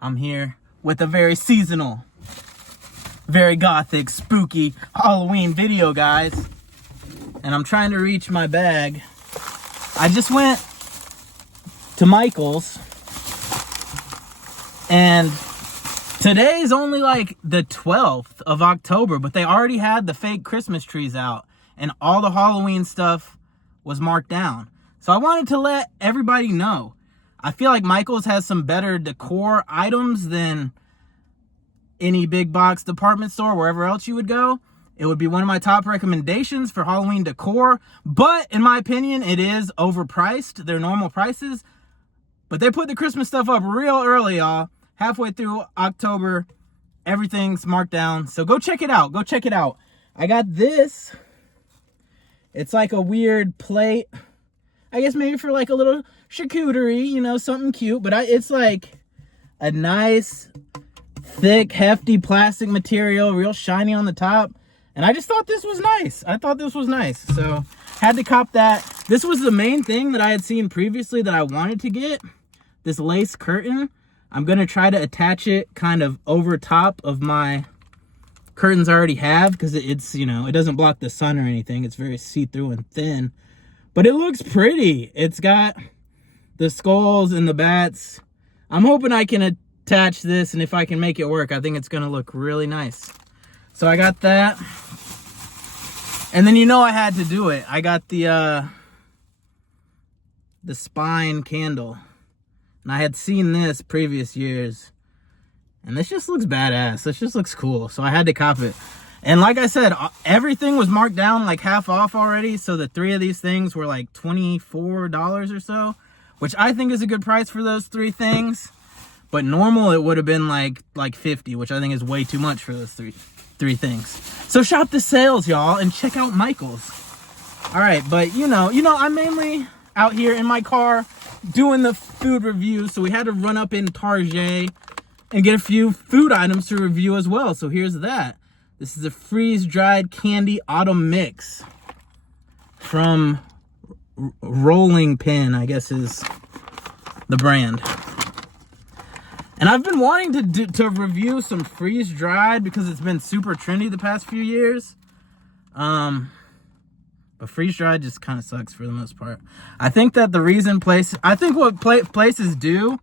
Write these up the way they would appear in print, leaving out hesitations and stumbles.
I'm here with a very seasonal, very gothic, spooky Halloween video, guys. And I'm trying to reach my bag. I just went to Michael's, and today's only like the 12th of October, but they already had the fake Christmas trees out, and all the Halloween stuff was marked down. So I wanted to let everybody know. I feel like Michael's has some better decor items than any big box department store, wherever else you would go. It would be one of my top recommendations for Halloween decor, but in my opinion, it is overpriced. Their normal prices, but they put the Christmas stuff up real early, y'all. Halfway through October, everything's marked down. So go check it out. Go check it out. I got this. It's like a weird plate. I guess maybe for like a little charcuterie, you know, something cute. But it's like a nice, thick, hefty plastic material, real shiny on the top. And I just thought this was nice. I thought this was nice. So had to cop that. This was the main thing that I had seen previously that I wanted to get. This lace curtain. I'm going to try to attach it kind of over top of my curtains I already have, because it's, you know, it doesn't block the sun or anything. It's very see-through and thin. But it looks pretty. It's got the skulls and the bats. I'm hoping I can attach this, and if I can make it work, I think it's going to look really nice. So I got that. And then, you know, I had to do it. I got the spine candle. And I had seen this previous years. And this just looks badass. This just looks cool. So I had to cop it. And like I said, everything was marked down like half off already. So the 3 of these things were like $24 or so, which I think is a good price for those 3 things. But normal, it would have been like 50, which I think is way too much for those three things. So shop the sales, y'all, and check out Michael's. All right, but you know, I'm mainly out here in my car doing the food reviews. So we had to run up in Target and get a few food items to review as well. So here's that. This is a freeze-dried candy autumn mix from Rolling Pin, I guess is the brand. And I've been wanting to review some freeze-dried because it's been super trendy the past few years. But freeze-dried just kind of sucks for the most part. I think that the reason what places do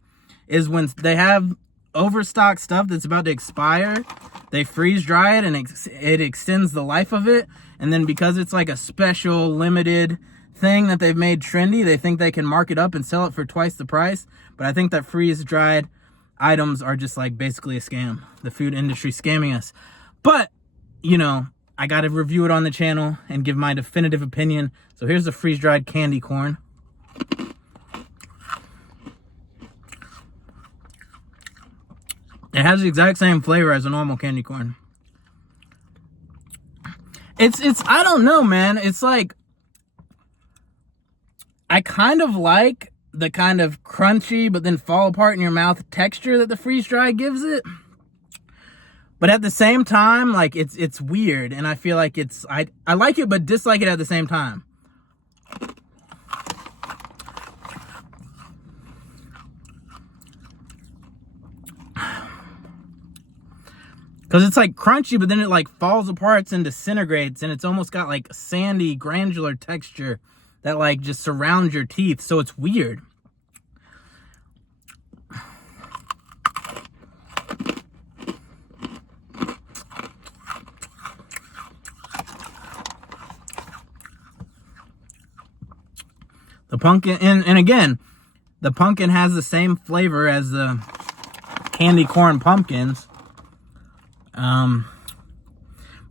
is when they have overstock stuff that's about to expire, they freeze dry it and it extends the life of it. And then because it's like a special limited thing that they've made trendy, they think they can mark it up and sell it for twice the price. But I think that freeze dried items are just like basically a scam. The food industry scamming us. But, you know, I got to review it on the channel and give my definitive opinion. So here's the freeze dried candy corn. It has the exact same flavor as a normal candy corn. It's I don't know, man. It's like, I kind of like the kind of crunchy but then fall apart in your mouth texture that the freeze dry gives it. But at the same time, like, it's weird, and I feel like I like it but dislike it at the same time. Because it's like crunchy, but then it like falls apart and disintegrates, and it's almost got like sandy, granular texture that like just surrounds your teeth. So it's weird. The pumpkin, and again, the pumpkin has the same flavor as the candy corn pumpkins.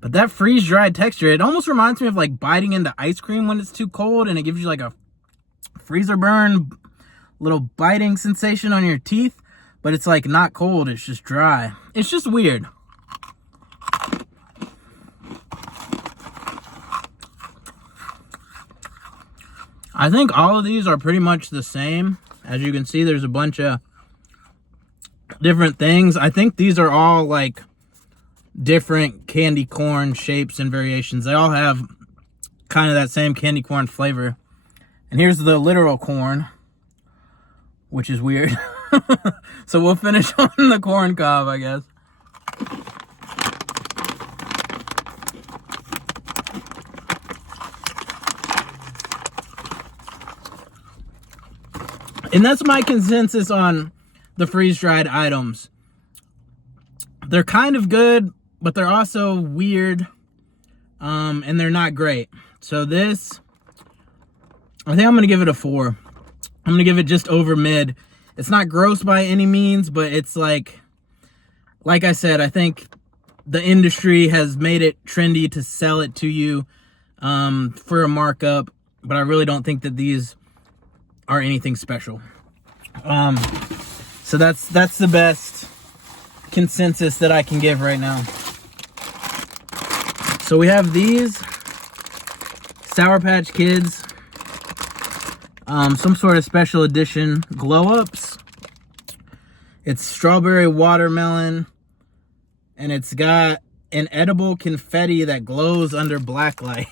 But that freeze-dried texture, it almost reminds me of like biting into ice cream when it's too cold, and it gives you like a freezer burn, little biting sensation on your teeth, but it's like not cold, it's just dry. It's just weird. I think all of these are pretty much the same. As you can see, there's a bunch of different things. I think these are all like different candy corn shapes and variations. They all have kind of that same candy corn flavor. And here's the literal corn, which is weird. So we'll finish on the corn cob, I guess. And that's my consensus on the freeze-dried items. They're kind of good, but they're also weird, and they're not great. So this, I think I'm going to give it a 4. I'm going to give it just over mid. It's not gross by any means, but it's like I said, I think the industry has made it trendy to sell it to you for a markup, but I really don't think that these are anything special. So that's the best consensus that I can give right now. So we have these Sour Patch Kids, some sort of special edition glow-ups. It's strawberry watermelon, and it's got an edible confetti that glows under black light.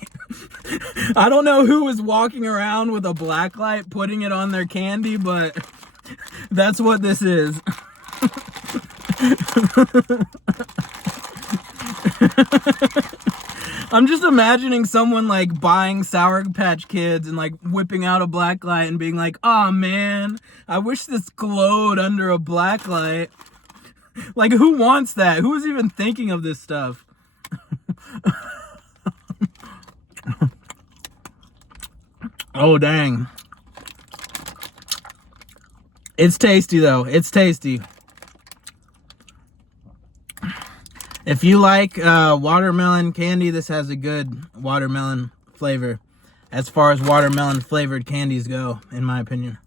I don't know who was walking around with a black light putting it on their candy, but that's what this is. I'm just imagining someone like buying Sour Patch Kids and like whipping out a black light and being like, "Oh man, I wish this glowed under a black light." Like, who wants that? Who is even thinking of this stuff? Oh, dang. It's tasty, though. It's tasty. If you like watermelon candy, this has a good watermelon flavor. As far as watermelon flavored candies go, in my opinion.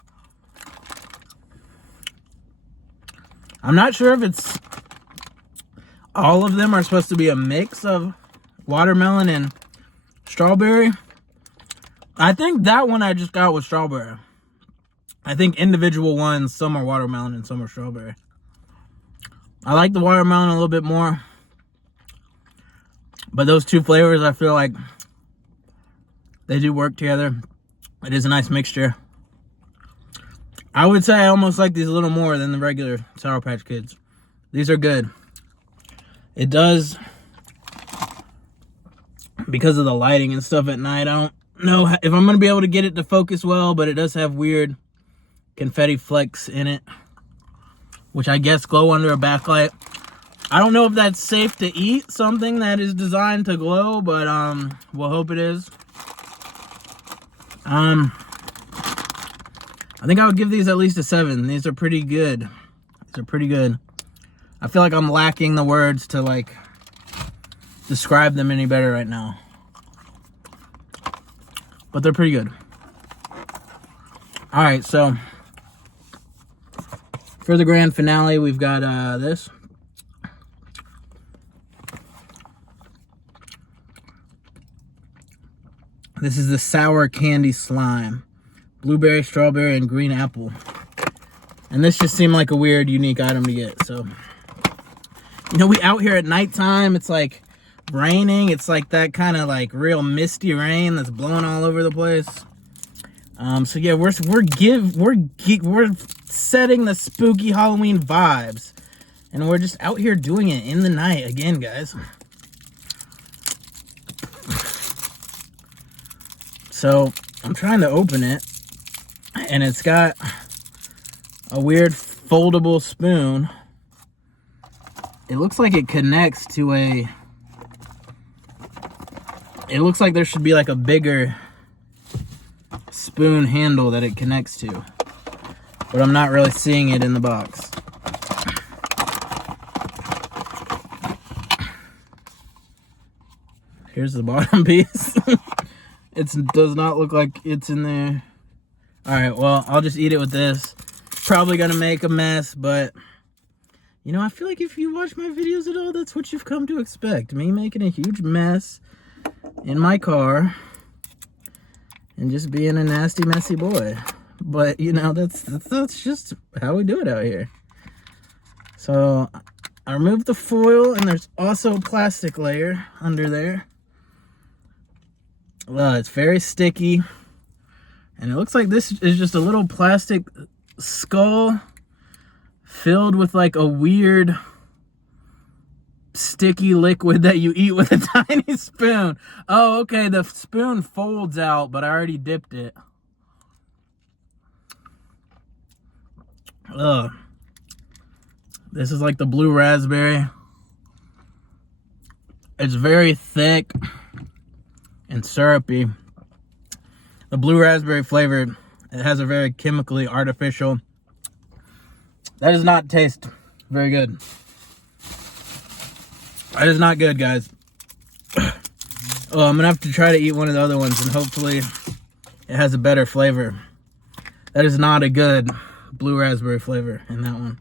I'm not sure if it's... all of them are supposed to be a mix of watermelon and strawberry. I think that one I just got was strawberry. I think individual ones, some are watermelon and some are strawberry. I like the watermelon a little bit more. But those two flavors, I feel like they do work together. It is a nice mixture. I would say I almost like these a little more than the regular Sour Patch Kids. These are good. It does, because of the lighting and stuff at night, I don't know if I'm going to be able to get it to focus well, but it does have weird confetti flecks in it, which I guess glow under a backlight. I don't know if that's safe to eat, something that is designed to glow, but we'll hope it is. I think I would give these at least a 7. These are pretty good. These are pretty good. I feel like I'm lacking the words to like describe them any better right now. But they're pretty good. Alright, so for the grand finale, we've got this. This is the sour candy slime. Blueberry, strawberry, and green apple. And this just seemed like a weird, unique item to get. So, you know, we out here at nighttime. It's like raining. It's like that kind of like real misty rain that's blowing all over the place. So yeah, we're setting the spooky Halloween vibes, and we're just out here doing it in the night again, guys. So I'm trying to open it, and it's got a weird foldable spoon. It looks like it connects to a... It looks like there should be like a bigger spoon handle that it connects to. But I'm not really seeing it in the box. Here's the bottom piece. It does not look like it's in there. Alright, well, I'll just eat it with this. Probably gonna make a mess, but... You know, I feel like if you watch my videos at all, that's what you've come to expect. Me making a huge mess in my car and just being a nasty, messy boy. But, you know, that's just how we do it out here. So, I removed the foil, and there's also a plastic layer under there. Well, it's very sticky. And it looks like this is just a little plastic skull filled with like a weird sticky liquid that you eat with a tiny spoon. Oh, okay, the spoon folds out, but I already dipped it. Ugh. This is like the blue raspberry. It's very thick and syrupy. The blue raspberry flavor, it has a very chemically artificial. That does not taste very good. That is not good, guys. Oh, I'm gonna have to try to eat one of the other ones and hopefully it has a better flavor. That is not a good blue raspberry flavor in that one.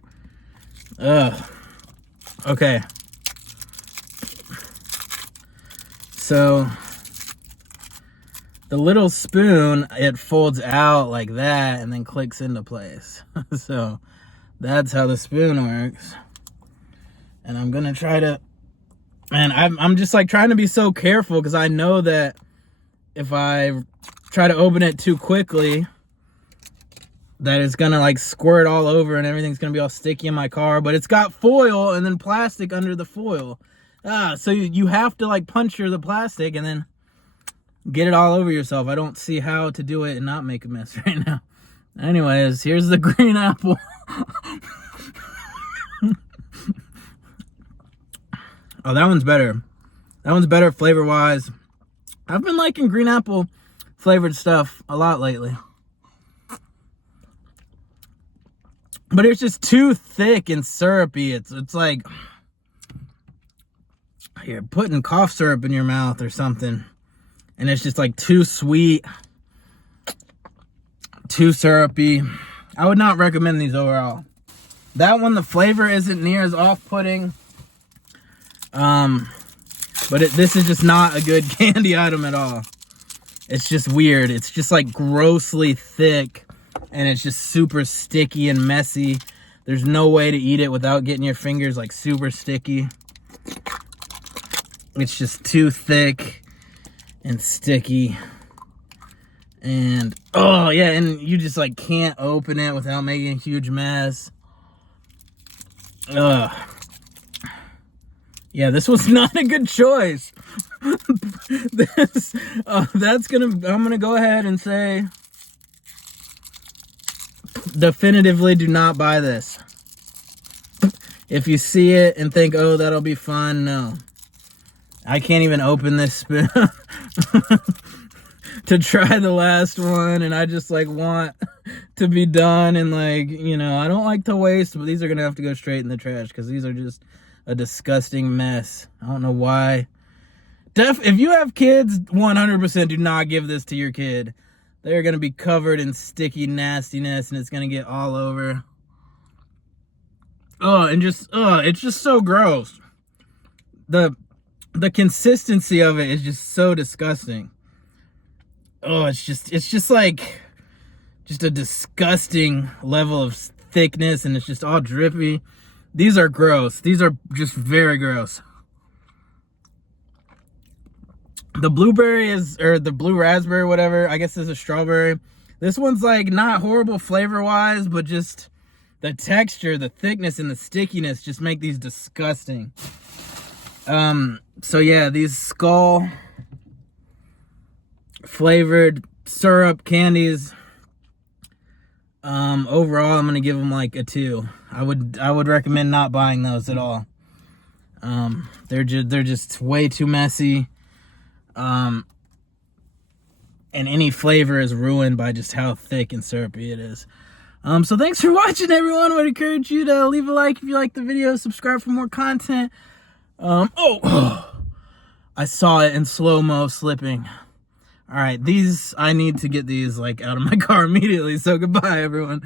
Ugh. Okay. So the little spoon, it folds out like that and then clicks into place. So that's how the spoon works. And I'm gonna try to, man, I'm just like trying to be so careful because I know that if I try to open it too quickly, that it's gonna like squirt all over and everything's gonna be all sticky in my car. But it's got foil and then plastic under the foil. So you have to like puncture the plastic and then get it all over yourself. I don't see how to do it and not make a mess right now. Anyways, here's the green apple. Oh, that one's better. That one's better flavor-wise. I've been liking green apple flavored stuff a lot lately. But it's just too thick and syrupy. It's like you're putting cough syrup in your mouth or something. And it's just like too sweet, too syrupy. I would not recommend these overall. That one, the flavor isn't near as off-putting. But this is just not a good candy item at all. It's just weird. It's just like grossly thick and it's just super sticky and messy. There's no way to eat it without getting your fingers like super sticky. It's just too thick and sticky. And oh yeah, and you just like can't open it without making a huge mess. Ugh. Yeah, this was not a good choice. I'm gonna go ahead and say definitively do not buy this. If you see it and think, oh, that'll be fun, no. I can't even open this spoon to try the last one, and I just like want to be done, and like, you know, I don't like to waste, but these are gonna have to go straight in the trash because these are just a disgusting mess. I don't know why. If you have kids, 100% do not give this to your kid. They're gonna be covered in sticky nastiness and it's gonna get all over. Oh, and just it's just so gross. The consistency of it is just so disgusting. Oh, it's just like just a disgusting level of thickness, and it's just all drippy. These are gross. These are just very gross. The blueberry or the blue raspberry, whatever, I guess this is a strawberry. This one's like not horrible flavor-wise, but just the texture, the thickness, and the stickiness just make these disgusting. So yeah, these skull flavored syrup candies, overall I'm gonna give them like a 2. I would recommend not buying those at all. They're just way too messy. And any flavor is ruined by just how thick and syrupy it is. So thanks for watching, everyone. I would encourage you to leave a like if you like the video, subscribe for more content. I saw it in slow-mo slipping. All right, I need to get these like out of my car immediately. So goodbye, everyone.